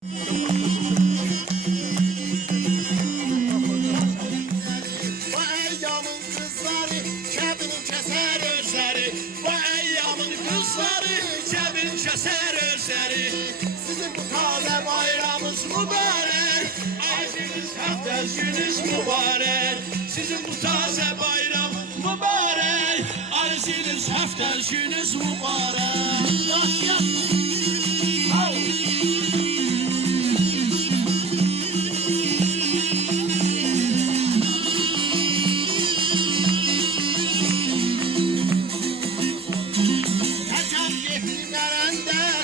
eyyamın kızları kəbinin kəsər özləri. Bu eyyamın kızları kəbinin kəsər özləri. Sizin bu tazə bayramınız mübarək, arzunuz həftəz gününüz mübarək. Sizin bu tazə bayramınız mübarək, arzunuz həftəz gününüz mübarək.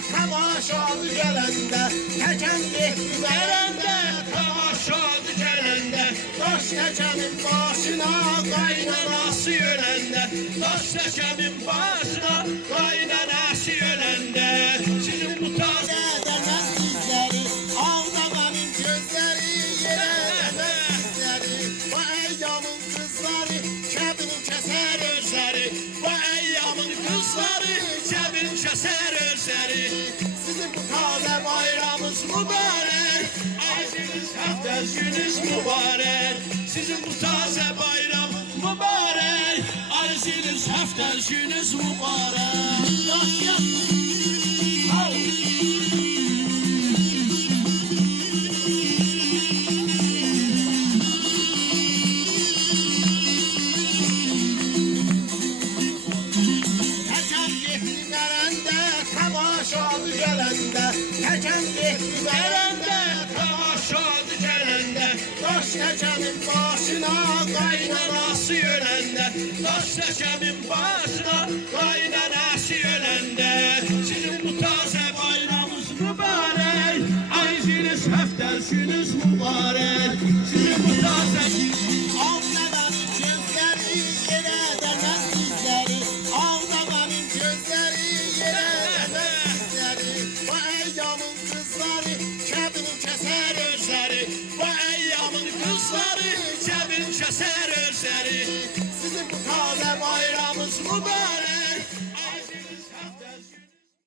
Tamaşalı gələndə, təkən getdi verəndə, tamaşalı gələndə, daş təkəmin başına, qaynanası öləndə, daş təkəmin başına, qaynanası öləndə. Sizin bu tazə dəmən izləri, ağdağanın gözləri, yerə dəmən izləri. Bu eyyamın kızları, kəbinin kəsər özləri. Bu eyyamın kızları, kəbinin kəsər özləri. Sizin bu tazə bayramınız mübarək, arzunuz həftəz gününüz mübarək. Sizin bu tazə bayramınız mübarək, arzunuz həftəz gününüz mübarək. Tamaşalı gələndə, təkən getdi verəndə, tamaşalı gələndə, daş təkəmin başına, qaynanası öləndə, daş təkəmin başına,